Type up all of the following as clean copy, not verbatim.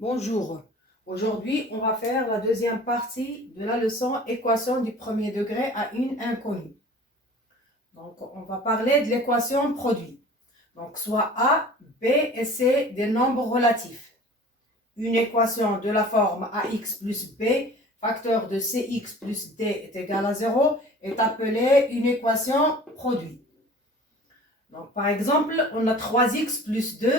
Bonjour, aujourd'hui on va faire la deuxième partie de la leçon équation du premier degré à une inconnue. Donc on va parler de l'équation produit. Donc soit A, B et C des nombres relatifs. Une équation de la forme AX plus B, facteur de CX plus D est égal à 0 est appelée une équation produit. Donc par exemple, on a 3x plus 2,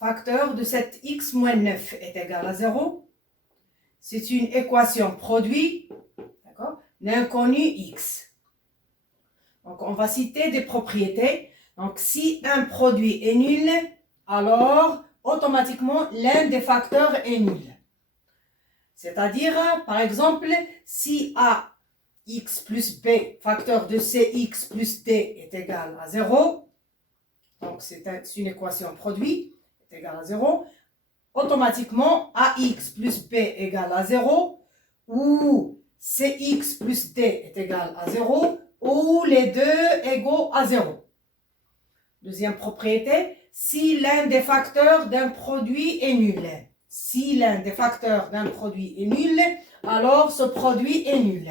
facteur de 7x moins 9 est égal à 0. C'est une équation produit, d'accord, l'inconnu x. Donc, on va citer des propriétés. Donc, si un produit est nul, alors automatiquement l'un des facteurs est nul. C'est-à-dire, par exemple, si ax plus b, facteur de cx plus d est égal à 0, donc c'est une équation produit, est égal à 0, automatiquement ax plus b égale à 0, ou cx plus d est égal à 0, ou les deux égaux à 0. Deuxième propriété, si l'un des facteurs d'un produit est nul. Si l'un des facteurs d'un produit est nul, alors ce produit est nul.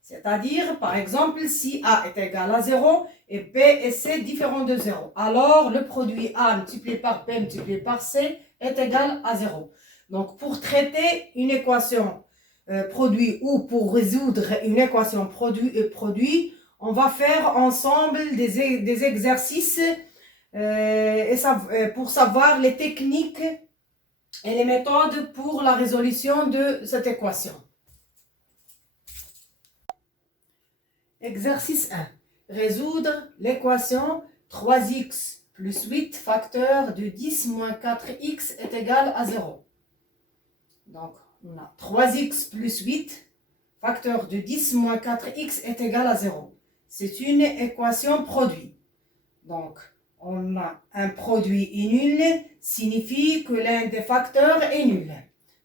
C'est-à-dire, par exemple, si A est égal à 0 et B et C différents de 0, alors le produit A multiplié par B multiplié par C est égal à 0. Donc, pour traiter une équation produit ou pour résoudre une équation produit, on va faire ensemble des exercices pour savoir les techniques et les méthodes pour la résolution de cette équation. Exercice 1. Résoudre l'équation 3x plus 8 facteur de 10 moins 4x est égal à 0. Donc, on a 3x plus 8 facteur de 10 moins 4x est égal à 0. C'est une équation produit. Donc, on a un produit est nul, signifie que l'un des facteurs est nul.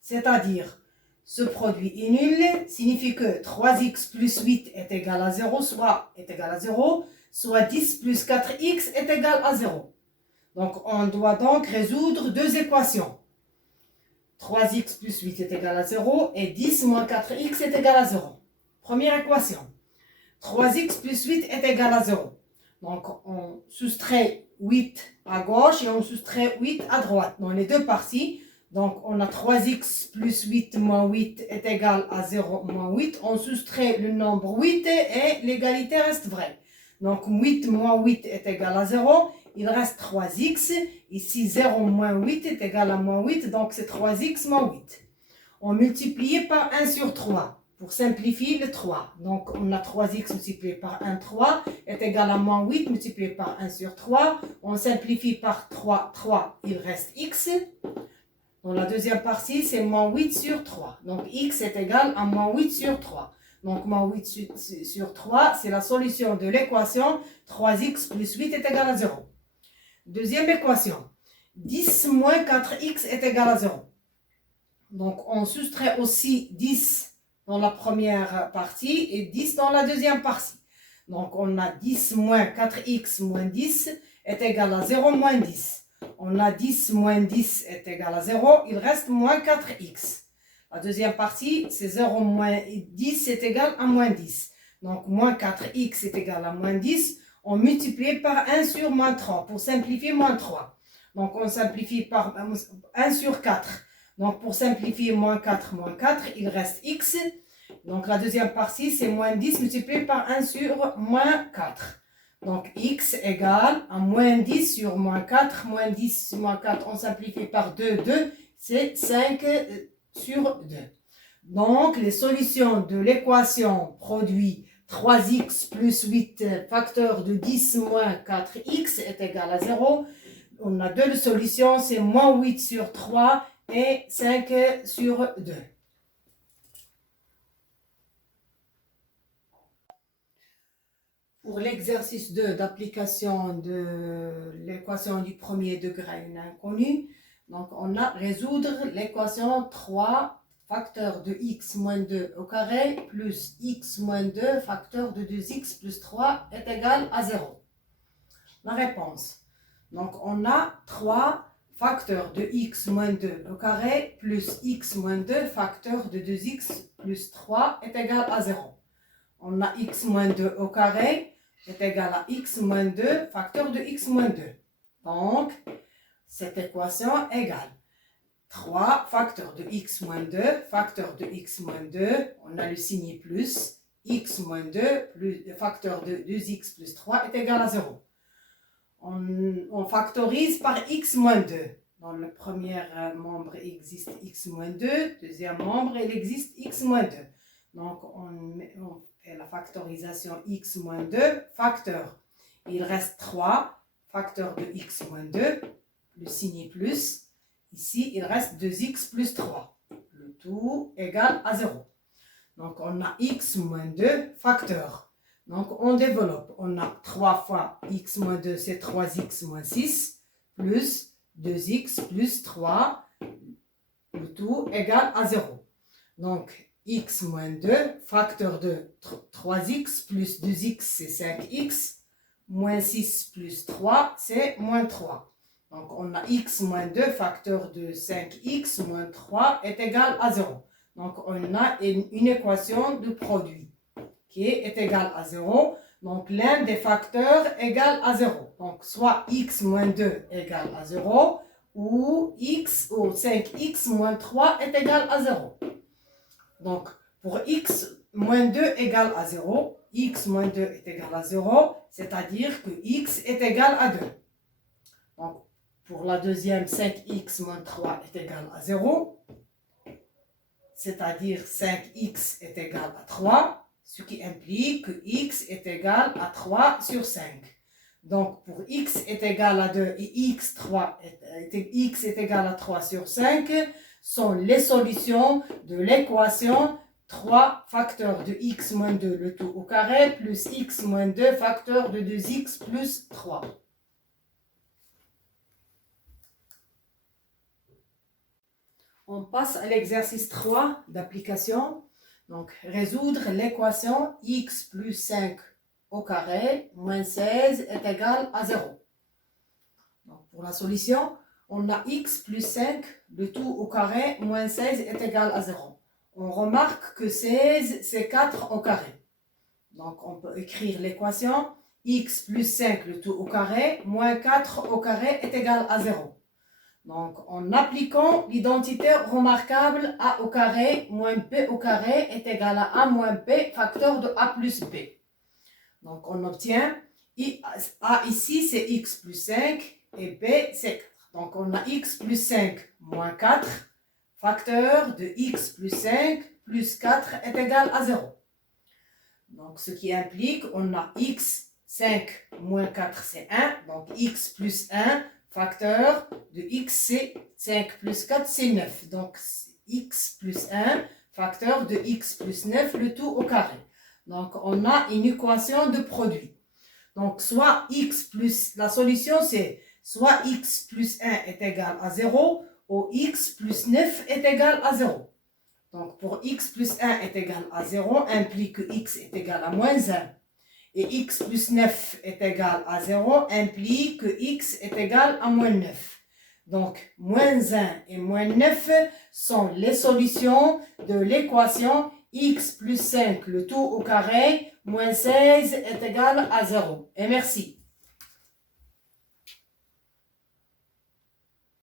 C'est-à-dire, ce produit est nul signifie que 3x plus 8 est égal à 0, soit est égal à 0, soit 10 plus 4x est égal à 0. Donc, on doit donc résoudre deux équations. 3x plus 8 est égal à 0 et 10 moins 4x est égal à 0. Première équation. 3x plus 8 est égal à 0. Donc, on soustrait 8 à gauche et on soustrait 8 à droite dans les deux parties. Donc, on a 3x plus 8 moins 8 est égal à 0 moins 8. On soustrait le nombre 8 et l'égalité reste vraie. Donc, 8 moins 8 est égal à 0. Il reste 3x. Ici, 0 moins 8 est égal à moins 8. Donc, c'est 3x moins 8. On multiplie par 1 sur 3 pour simplifier le 3. Donc, on a 3x multiplié par 1, 3 est égal à moins 8 multiplié par 1 sur 3. On simplifie par 3, 3, il reste x. Dans la deuxième partie, c'est moins 8 sur 3. Donc, x est égal à moins 8 sur 3. Donc, moins 8 sur 3, c'est la solution de l'équation 3x plus 8 est égal à 0. Deuxième équation, 10 moins 4x est égal à 0. Donc, on soustrait aussi 10 dans la première partie et 10 dans la deuxième partie. Donc, on a 10 moins 4x moins 10 est égal à 0 moins 10. On a 10 moins 10 est égal à 0, il reste moins 4x. La deuxième partie, c'est 0 moins 10 est égal à moins 10. Donc, moins 4x est égal à moins 10. On multiplie par 1 sur moins 3 pour simplifier moins 3. Donc, on simplifie par 1 sur 4. Donc, pour simplifier moins 4, il reste x. Donc, la deuxième partie, c'est moins 10 multiplié par 1 sur moins 4. Donc, x égale à moins 10 sur moins 4. Moins 10 sur moins 4, on simplifie par 2, 2. C'est 5 sur 2. Donc, les solutions de l'équation produit 3x plus 8 facteur de 10 moins 4x est égal à 0. On a deux solutions, c'est moins 8 sur 3 et 5 sur 2. Pour l'exercice 2 d'application de l'équation du premier degré à une inconnue, donc on a résoudre l'équation 3 facteur de x moins 2 au carré plus x moins 2 facteur de 2x plus 3 est égal à 0. La réponse. Donc on a 3 facteur de x moins 2 au carré plus x moins 2 facteur de 2x plus 3 est égal à 0. On a x moins 2 au carré est égal à x moins 2 facteur de x moins 2. Donc, cette équation égale 3 facteur de x moins 2 facteur de x moins 2, on a le signe plus, x moins 2 plus facteur de 2x plus 3 est égal à 0. On factorise par x moins 2. Dans le premier membre, il existe x moins 2. Deuxième membre, il existe x moins 2. Donc, on fait la factorisation x moins 2, facteur. Il reste 3, facteur de x moins 2, le signe plus. Ici, il reste 2x plus 3. Le tout égal à 0. Donc, on a x moins 2, facteur. Donc, on développe. On a 3 fois x moins 2, c'est 3x moins 6, plus 2x plus 3, le tout égal à 0. Donc, x moins 2, facteur de 3x plus 2x, c'est 5x, moins 6 plus 3, c'est moins 3. Donc, on a x moins 2, facteur de 5x moins 3 est égal à 0. Donc, on a une équation de produit qui est égale à 0. Donc, l'un des facteurs égale à 0. Donc, soit x moins 2 égale à 0 ou 5x moins 3 est égal à 0. Donc, pour x moins 2 égale à 0, x moins 2 est égal à 0, c'est-à-dire que x est égal à 2. Donc, pour la deuxième, 5x moins 3 est égal à 0, c'est-à-dire 5x est égal à 3. Ce qui implique que x est égal à 3 sur 5. Donc, pour x est égal à 2 et x est égal à 3 sur 5 sont les solutions de l'équation 3 facteur de x moins 2 le tout au carré plus x moins 2 facteur de 2x plus 3. On passe à l'exercice 3 d'application. Donc, résoudre l'équation x plus 5 au carré moins 16 est égal à 0. Donc, pour la solution, on a x plus 5, le tout au carré, moins 16 est égal à 0. On remarque que 16, c'est 4 au carré. Donc, on peut écrire l'équation x plus 5, le tout au carré, moins 4 au carré est égal à 0. Donc, en appliquant l'identité remarquable a au carré moins b au carré est égal à a moins b facteur de a plus b. Donc, on obtient a ici, c'est x plus 5 et b, c'est 4. Donc, on a x plus 5 moins 4 facteur de x plus 5 plus 4 est égal à 0. Donc, ce qui implique, on a x 5 moins 4, c'est 1. Donc, x plus 1 facteur de x, c'est 5 plus 4, c'est 9. Donc, x plus 1, facteur de x plus 9, le tout au carré. Donc, on a une équation de produit. Donc, soit x plus, la solution c'est soit x plus 1 est égal à 0 ou x plus 9 est égal à 0. Donc, pour x plus 1 est égal à 0 implique que x est égal à moins 1. Et x plus 9 est égal à 0 implique que x est égal à moins 9. Donc, moins 1 et moins 9 sont les solutions de l'équation x plus 5, le tout au carré, moins 16 est égal à 0. Et merci.